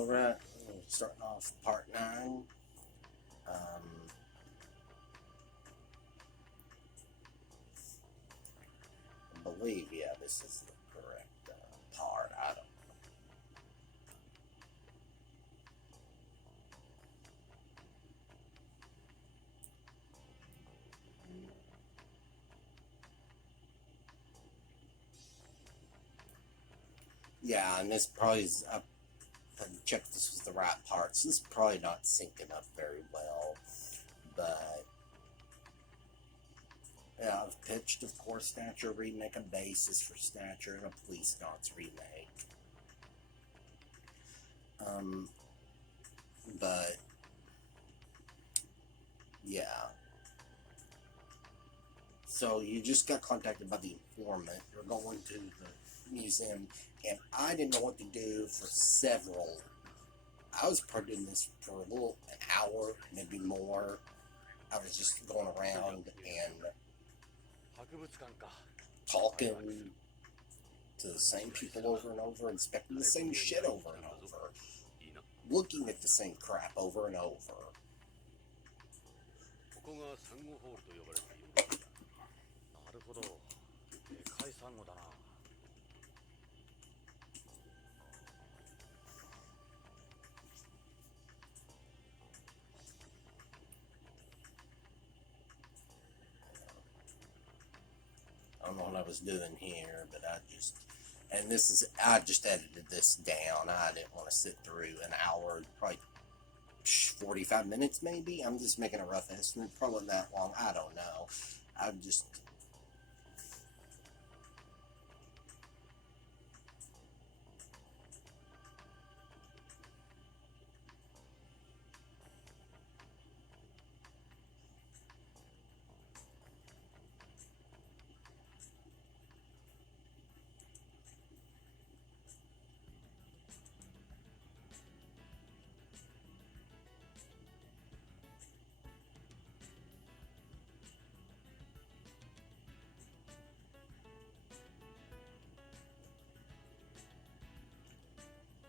Alright, starting off part 9. I believe, yeah, this is the correct part. I don't know. Yeah, and this probably is, I checked this was the right part, so this is probably not syncing up very well, but yeah, I've pitched, of course, Snatcher remake, a basis for Snatcher, and a Policenauts remake. But yeah. So you just got contacted by the informant. You're going to the museum, and I didn't know what to do for several. I was probably doing this for an hour, maybe more. I was just going around and talking to the same people over and over, inspecting the same shit over and over, looking at the same crap over and over. I don't know what I was doing here, but I just edited this down. I didn't want to sit through an hour, probably 45 minutes maybe. I'm just making a rough estimate. Probably not that long. I don't know. I'm just...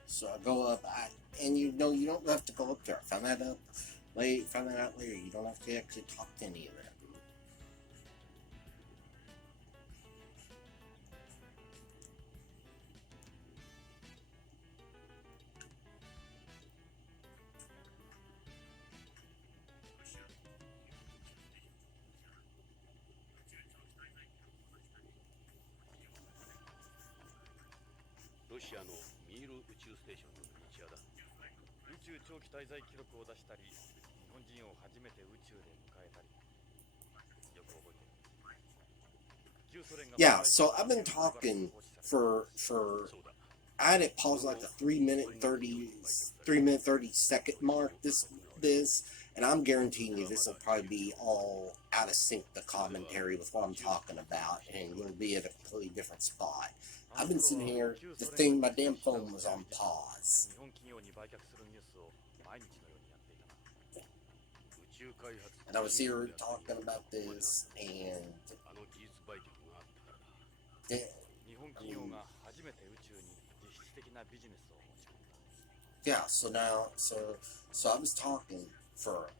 So I go up, and you know you don't have to go up there. I found that out later. You don't have to actually talk to any of them. Yeah, so I've been talking for I had it paused like the 3 minute 30 second mark. This, and I'm guaranteeing you this will probably be all out of sync, the commentary with what I'm talking about, and you'll be at a completely different spot. I've been sitting here, my damn phone was on pause. And I was here talking about this, and yeah, so I was talking for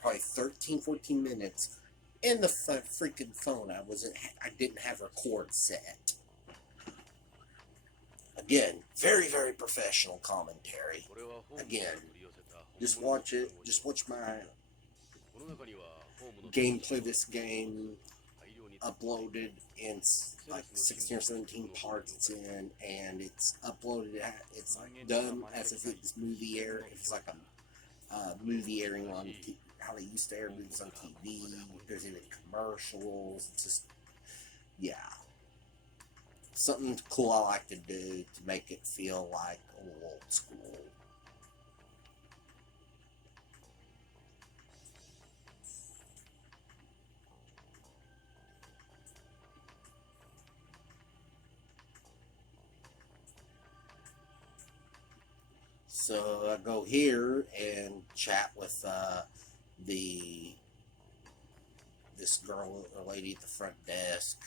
probably 13-14 minutes in the freaking phone. I didn't have record set. Again, very, very professional commentary. Again, just watch it. Just watch my gameplay this game uploaded in like 16 or 17 parts it's in, and it's uploaded, it's like done as if it's movie air. It's like a movie airing on how they used to air movies on TV. There's even commercials. It's just, yeah, something cool I like to do to make it feel like old school. So I go here and chat with this girl or lady at the front desk.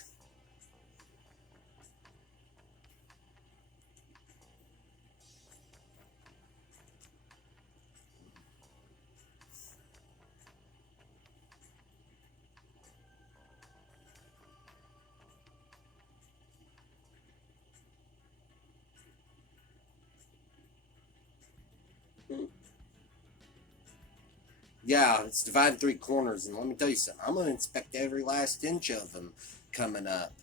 Yeah, it's divided three corners, and let me tell you something. I'm gonna inspect every last inch of them coming up.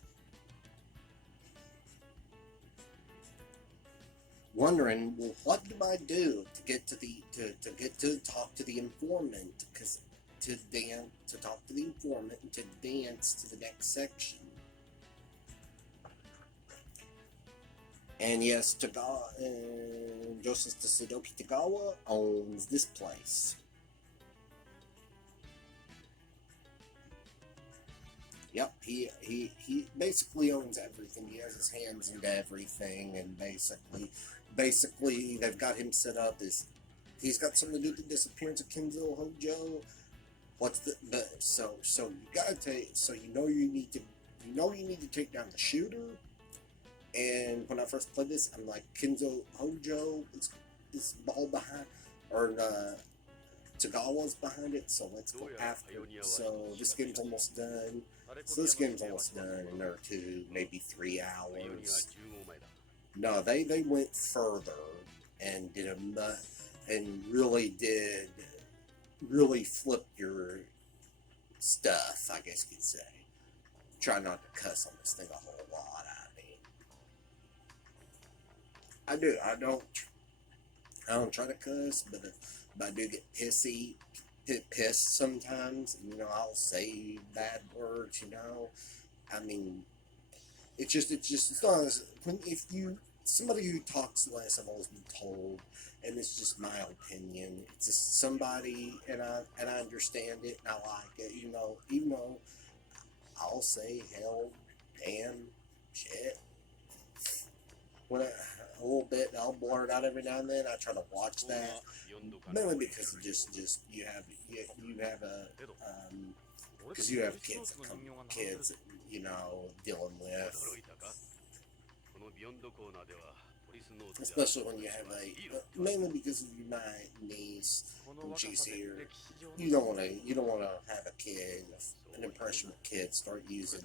Wondering, well, what do I do to get to the to get to talk to the informant? Because to talk to the informant and to dance to the next section. And yes, Joseph Tsudoki Tagawa owns this place. Yep, he basically owns everything. He has his hands into everything, and basically they've got him set up as he's got something to do with the disappearance of Kenzo Hojo. So you gotta take you need to take down the shooter. And when I first played this, I'm like, Kenzo Hojo is ball behind, or Tagawa's behind it, so let's go after it. So this game's almost done. In there 2, maybe 3 hours. No, they went further and did really flip your stuff, I guess you'd say. Try not to cuss on this thing a whole lot. I do. I don't try to cuss, but I do get pissed sometimes. I'll say bad words. I mean, it's not somebody who talks less. I've always been told, and it's just my opinion. It's just somebody, and I understand it, and I like it. Even though I'll say hell, damn, shit. When a little bit, I'll blur it out every now and then. I try to watch that, mainly because just you have kids dealing with, especially when you have mainly because of my niece when she's here. You don't want to have a kid, an impressionable kid, start using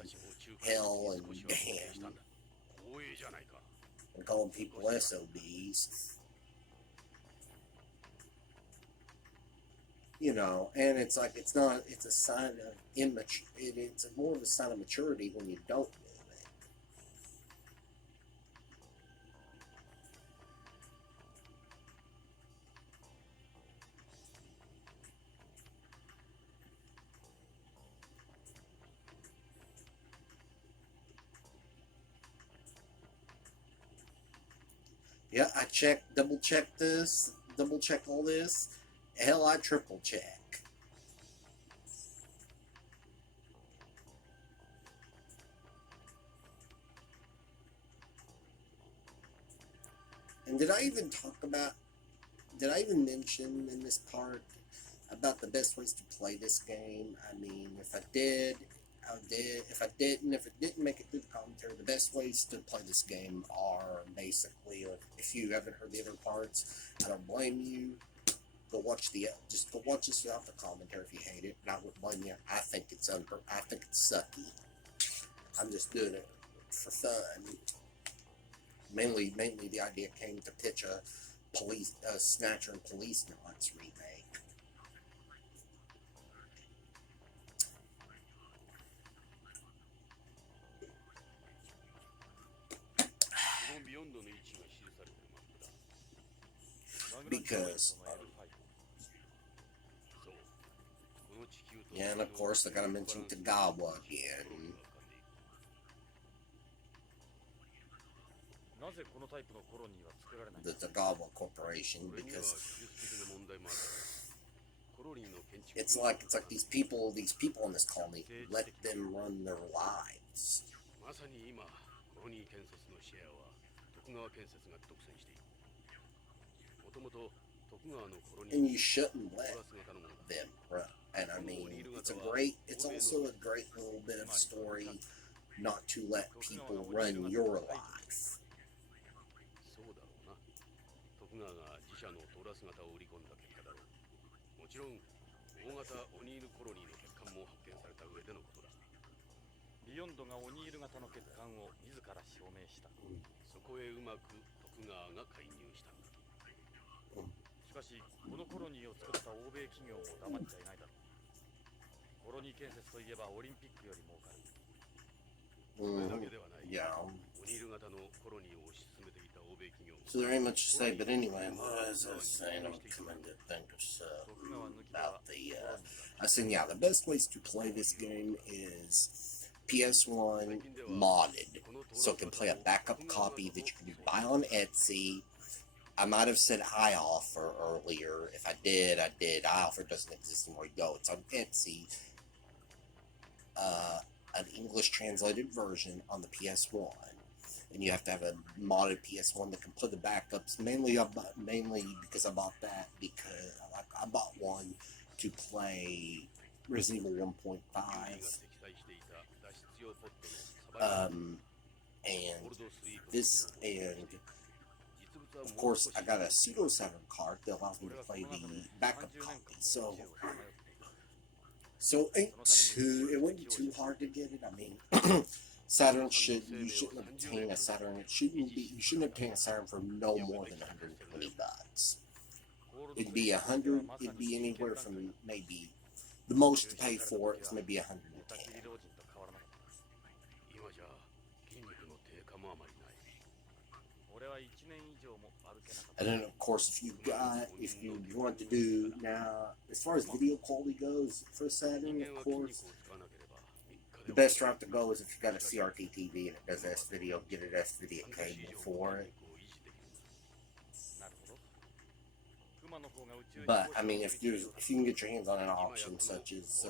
hell and damn. And calling people SOBs, and it's like it's a sign of immature. It's more of a sign of maturity when you don't do it. Yeah, I double check all this. Hell, I triple check. And did I even mention in this part about the best ways to play this game? I mean, if I did, I did. If I didn't, if it didn't make it through the commentary, the best ways to play this game are basically, if you haven't heard the other parts, I don't blame you. Go watch this without the commentary if you hate it. And I wouldn't blame you. I think it's sucky. I'm just doing it for fun. Mainly the idea came to pitch a Snatcher and Policenauts remake. Because, and of course I gotta mention Tagawa again. The Tagawa Corporation, because it's like these people in this colony, let them run their lives. And you shouldn't let them run. And I mean, it's also a great little bit of story not to let people run your life. Yeah. So there ain't much to say, but anyway, as I was saying, I'm coming to think of something about I said, yeah, the best ways to play this game is PS1 modded. So it can play a backup copy that you can buy on Etsy. I might have said iOffer earlier. If I did, I did. iOffer doesn't exist anymore. It's on Etsy. An English translated version on the PS1. And you have to have a modded PS1 that can play the backups. Mainly because I bought that because I bought one to play Resident Evil 1.5. And this, and of course, I got a pseudo Saturn card that allows me to play the backup copy. So it wouldn't be too hard to get it. I mean, you shouldn't obtain a Saturn. You shouldn't obtain a Saturn for no more than $120. It'd be anywhere from maybe, the most to pay for it is maybe $110. And then, of course, if you want to do now, as far as video quality goes for Saturn, of course, the best route to go is if you got a CRT TV and it does S-video, get an S-video cable for it. But I mean, if you can get your hands on an option such as,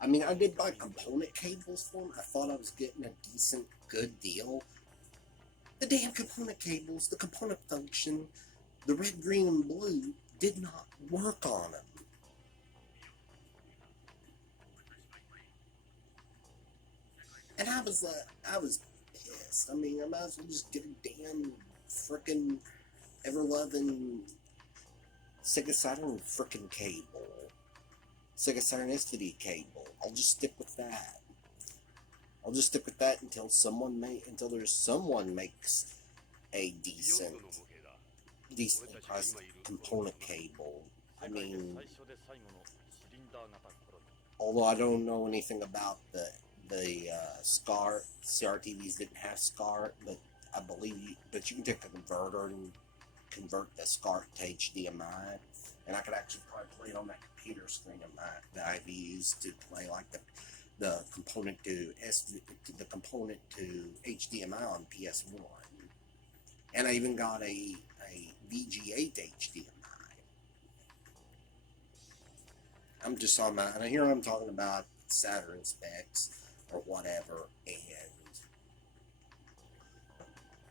I mean, I did buy component cables for them. I thought I was getting a good deal. The damn component cables, the component function, the red, green, and blue did not work on them. And I was pissed. I mean, I might as well just get a damn frickin' ever-loving Sega Saturn frickin' cable. Sega Saturn SVD cable. I'll just stick with that. Until there's someone makes a decently priced component cable. I mean, although I don't know anything about the SCART, CRTVs didn't have SCART, but I believe that you can take a converter and convert the SCART to HDMI, and I could actually probably play it on that computer screen of mine that I've used to play like the component to HDMI on PS1, and I even got a VGA to HDMI. I'm just on my, and here I'm talking about Saturn specs or whatever,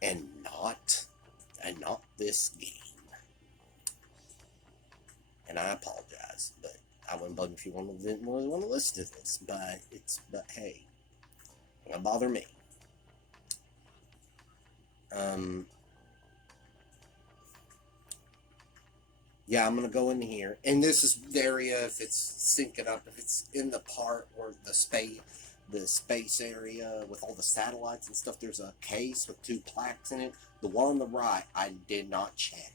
and not this game. And I apologize, but I wouldn't blame if you didn't really want to listen to this, but hey, it don't bother me. Yeah, I'm gonna go in here, and this is the area, if it's syncing up, if it's in the part where the space area with all the satellites and stuff, there's a case with 2 plaques in it. The one on the right, I did not check.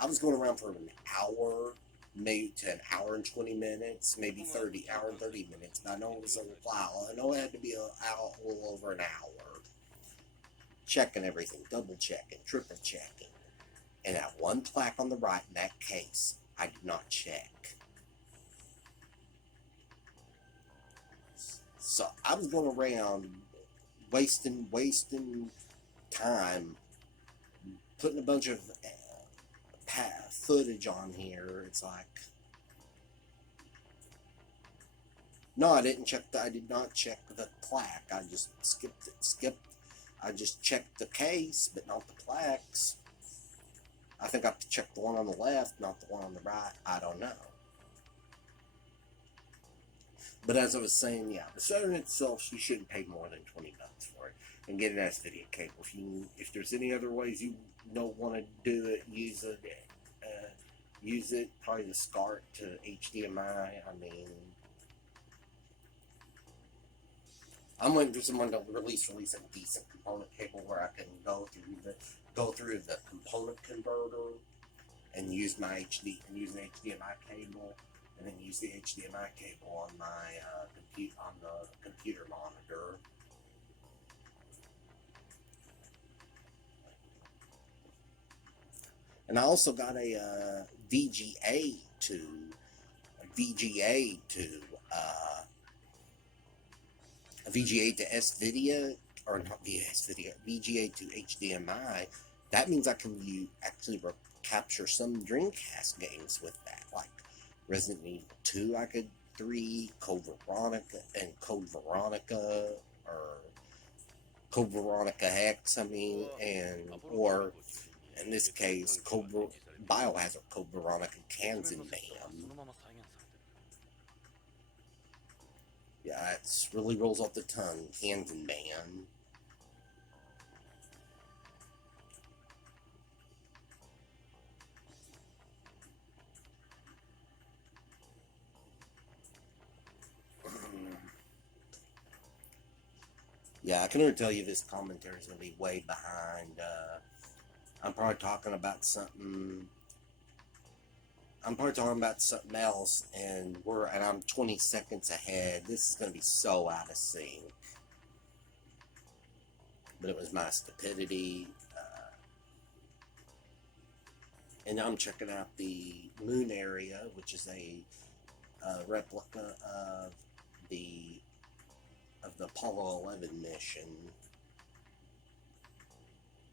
I was going around for an hour, maybe to an hour and 20 minutes, maybe hour and 30 minutes, but I know it was a while. I know it had to be a little over an hour. Checking everything, double checking, triple checking. And that one plaque on the right in that case, I did not check. So I was going around wasting time, putting a bunch of footage on here. It's like, no, I did not check the plaque. I just skipped it. I just checked the case, but not the plaques. I think I checked the one on the left, not the one on the right. I don't know. But as I was saying, yeah, the Saturn itself, you shouldn't pay more than $20 for it. And get an S-video cable. If there's any other ways you don't want to do it, use it. Probably the SCART to HDMI. I mean, I'm waiting for someone to release a decent component cable where I can go through the component converter and use my use an HDMI cable, and then use the HDMI cable on my on the computer monitor. And I also got a VGA to S video, or not VS video, VGA to HDMI. That means I can actually capture some Dreamcast games with that, like Resident Evil 2. I could 3, Code Veronica, or Code Veronica Hex. I mean, or in this case, Biohazard Code Veronica Kanzenban. Yeah, it really rolls off the tongue, Kanzenban. Yeah, I can already tell you this commentary is going to be way behind. I'm probably talking about something. I'm probably talking about something else, and I'm 20 seconds ahead. This is going to be so out of sync. But it was my stupidity. And I'm checking out the moon area, which is a replica of the Apollo 11 mission.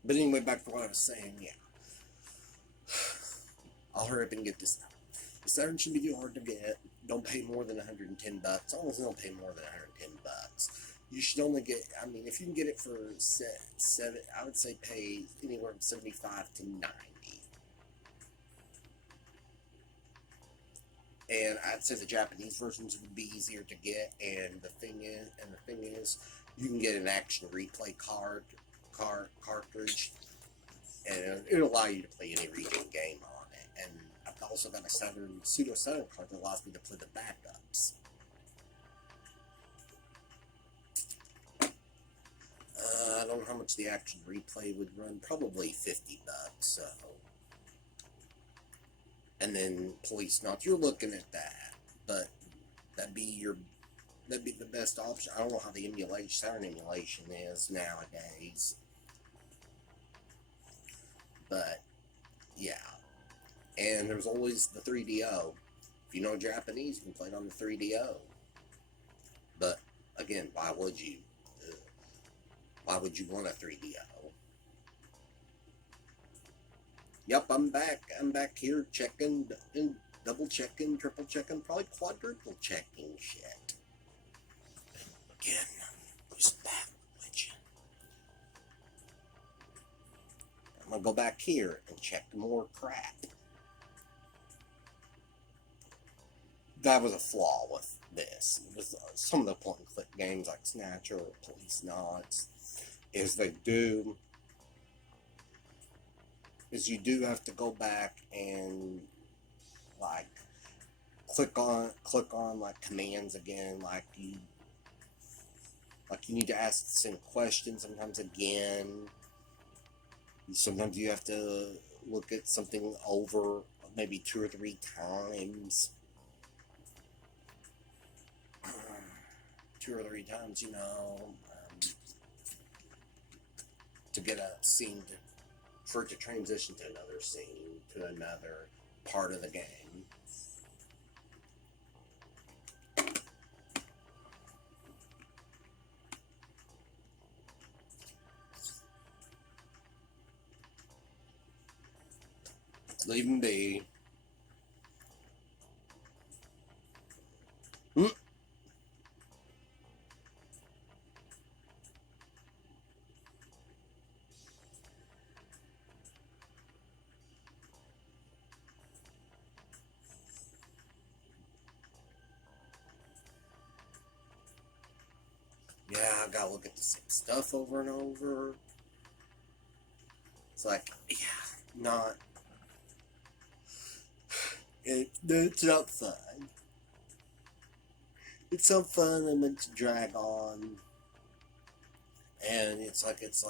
But anyway, back to what I was saying. Yeah, I'll hurry up and get this out. The Saturn should be too hard to get. Don't pay more than $110. Almost don't pay more than $110. You should only get. I mean, if you can get it for seven, I would say pay anywhere from $75 to $90. And I'd say the Japanese versions would be easier to get. And the thing is, you can get an action replay cartridge, and it'll allow you to play any region game on it. And I've also got a pseudo Saturn card that allows me to play the backups. I don't know how much the action replay would run. Probably $50. So. And then Policenauts, you're looking at that, but that'd be the best option. I don't know how the Saturn emulation is nowadays, but yeah. And there's always the 3DO. If you know Japanese, you can play it on the 3DO. But again, why would you? Why would you want a 3DO? Yep, I'm back. I'm back here checking, and double checking, triple checking, probably quadruple checking shit. Again, who's back with you? I'm gonna go back here and check more crap. That was a flaw with this. It was some of the point and click games like Snatcher or Policenauts is you do have to go back and like click on like commands again, like you need to ask the same question sometimes again. Sometimes you have to look at something over maybe 2 or 3 times. 2 or 3 times, to get a scene for it to transition to another scene, to another part of the game. Leave him be. Yeah, I gotta look at the same stuff over and over. It's like, yeah, it's not fun. It's not fun and it's drag on. And it's like this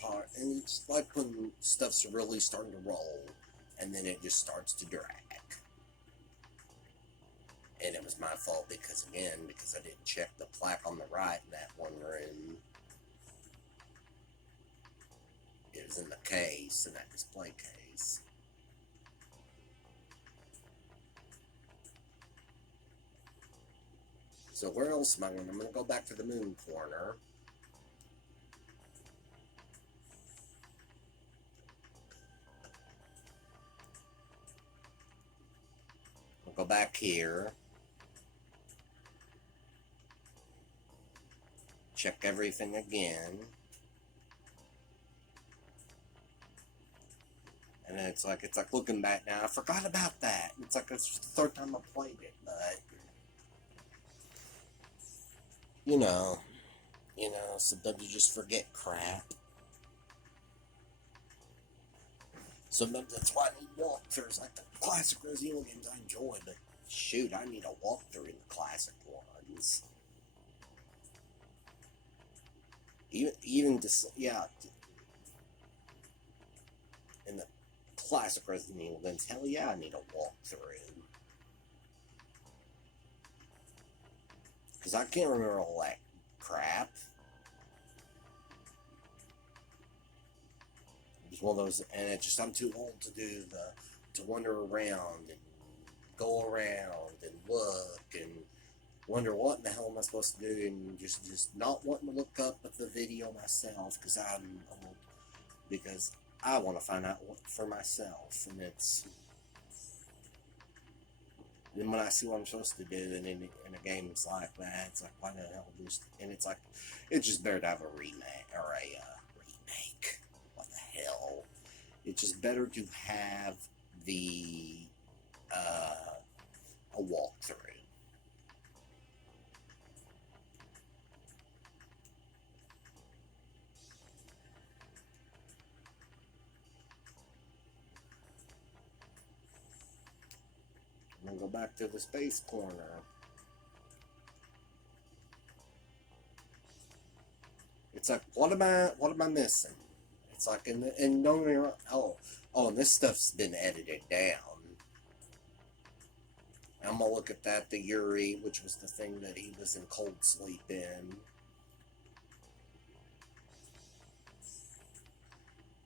part, and it's like when stuff's really starting to roll. and then it just starts to drag. And it was my fault because I didn't check the plaque on the right in that one room. It was in the case, in that display case. So where else am I going? I'm going to go back to the moon corner. I'll go back here. Check everything again. And then it's like looking back now, I forgot about that. It's like it's just the third time I played it, but you know, sometimes you just forget crap. Sometimes that's why I need walkthroughs, like the classic Resident Evil games I enjoy, but shoot, I need a walkthrough in the classic ones. Even just, yeah, in the classic Resident Evil games, hell yeah, I need a walkthrough. Because I can't remember all that crap. It was one of those, and it's just, I'm too old to do to wander around and go around and look and wonder what in the hell am I supposed to do, and just not wanting to look up at the video myself because I'm old, because I want to find out for myself, and it's then when I see what I'm supposed to do, and in a games like that, it's like, why the hell just, and it's like, it's just better to have a remake or a remake. What the hell? It's just better to have the a walkthrough. I'm gonna go back to the space corner. It's like, what am I missing? It's like, and don't get me wrong, and this stuff's been edited down. I'm gonna look at that, the Yuri, which was the thing that he was in cold sleep in.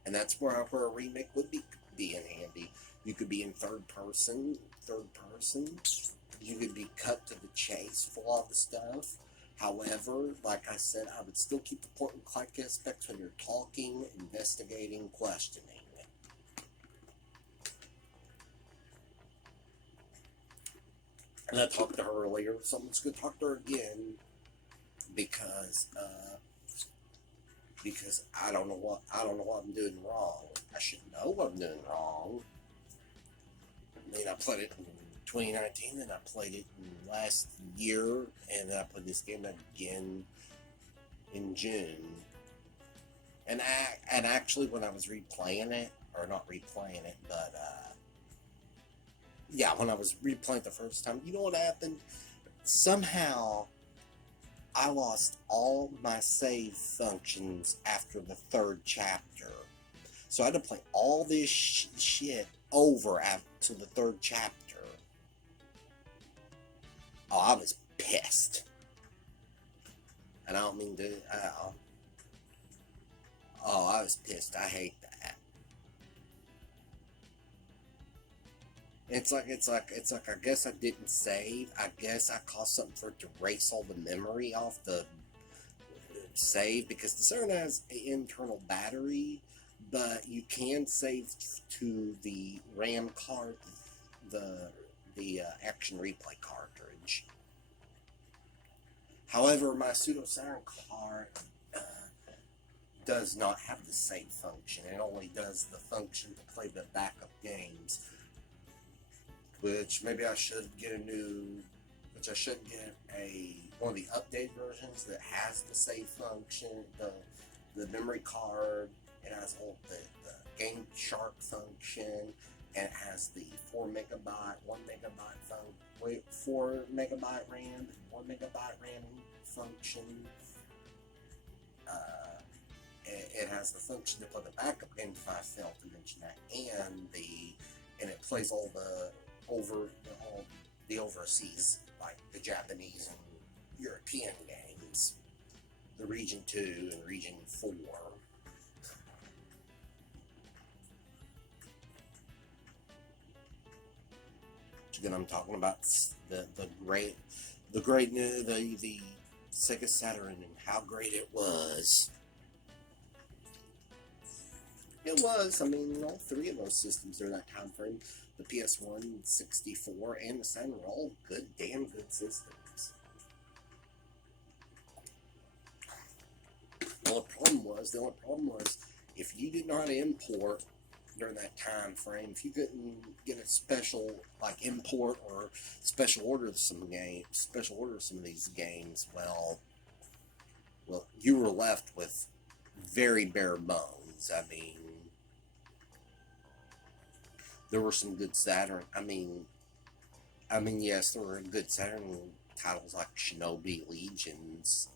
And that's where a remake would be in handy. You could be in third person. You could be cut to the chase for all the stuff. However, like I said, I would still keep the point and click aspects when you're talking, investigating, questioning. And I talked to her earlier, so I'm just gonna talk to her again because I don't know what I'm doing wrong. I should know what I'm doing wrong. I mean, I played it in 2019, and I played it in last year, and then I played this game again in June. And actually, when I was replaying it, or not replaying it, but yeah, when I was replaying the first time, you know what happened? Somehow, I lost all my save functions after the third chapter. So I had to play all this shit over after the third chapter. Oh, I was pissed. And I don't mean to, I was pissed. I hate that. It's like, I guess I didn't save. I guess I caused something for it to erase all the memory off the save, because the server has an internal battery, but you can save to the RAM card, the action replay cartridge. However, my Pseudo Saturn card does not have the save function. It only does the function to play the backup games. Which maybe I should get one of the updated versions that has the save function, the memory card. It has all the Game Shark function, and it has the 4 megabyte, 1 megabyte 4 megabyte RAM, 1 megabyte RAM function. It has the function to play the backup games, if I failed to mention that, and the and it plays all the overseas, like the Japanese and European games, the Region 2 and Region 4. Again, I'm talking about the Sega Saturn and how great it was. It was. I mean, all three of those systems during that time frame, the PS1, 64, and the Saturn were all damn good systems. The only problem was, if you didn't know how to import during that time frame, if you couldn't get a special import or special order some of these games, well, you were left with very bare bones. I mean, there were some good Saturn. I mean, yes, there were good Saturn titles like Shinobi Legions.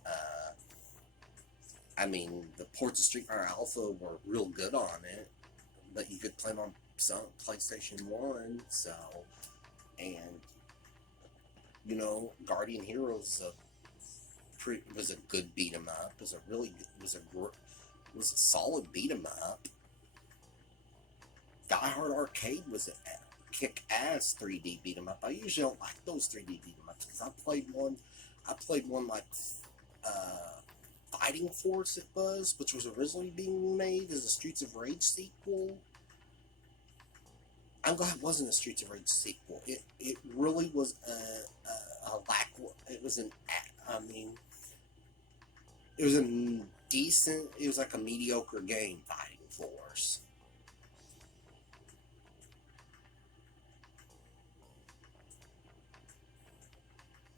I mean, the ports of Street Fighter Alpha were real good on it, but you could play them on some PlayStation 1, so, and, you know, Guardian Heroes was a good beat 'em up. It was a solid beat 'em up. Die Hard Arcade was a kick-ass 3D beat 'em up. I usually don't like those 3D beat 'em ups because I played one like Fighting Force, it was, which was originally being made as a Streets of Rage sequel. I'm glad it wasn't a Streets of Rage sequel. It really was it was like a mediocre game, Fighting Force.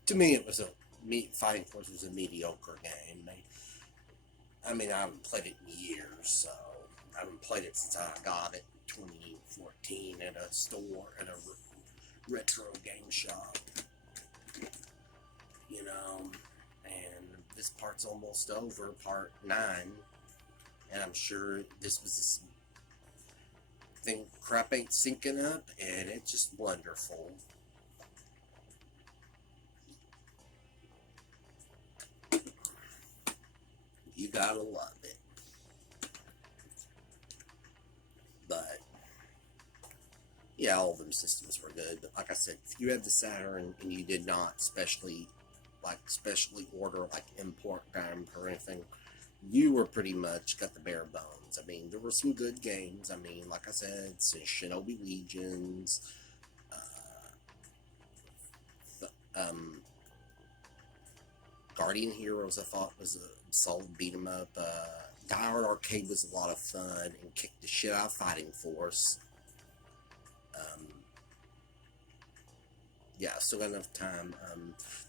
To me, Fighting Force was a mediocre game. I mean, I haven't played it in years, so I haven't played it since I got it in 2014 at a store, at a retro game shop. You know, and this part's almost over, part 9, and I'm sure this was crap ain't syncing up, and it's just wonderful. You gotta love it. But yeah, all of them systems were good. But like I said, if you had the Saturn and you did not specially order import time or anything, you were pretty much got the bare bones. I mean, there were some good games. I mean, like I said, Shinobi Legions, Guardian Heroes I thought was a solid beat 'em up. Die Hard Arcade was a lot of fun and kicked the shit out of Fighting Force. Yeah, still got enough time.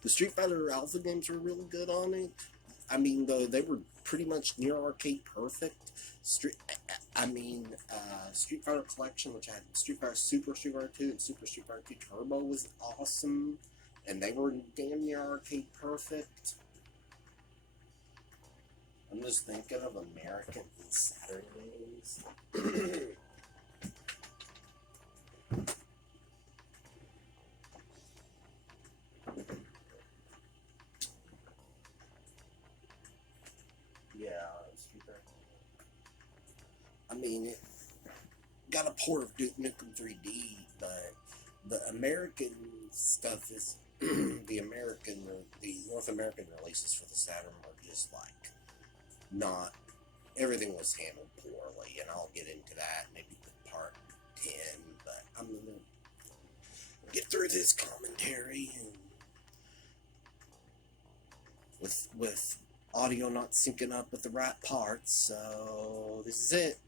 The Street Fighter Alpha games were really good on it. I mean, though, they were pretty much near arcade perfect. Street Fighter Collection, which had Super Street Fighter 2 and Super Street Fighter 2 Turbo, was awesome, and they were damn near arcade perfect. I'm just thinking of American Saturn games. Yeah, I mean, it got a port of Duke Nukem 3D, but the American stuff is the North American releases for the Saturn were just not. Everything was handled poorly, and I'll get into that maybe with part 10. But I'm gonna get through this commentary and with audio not syncing up with the right parts. So this is it.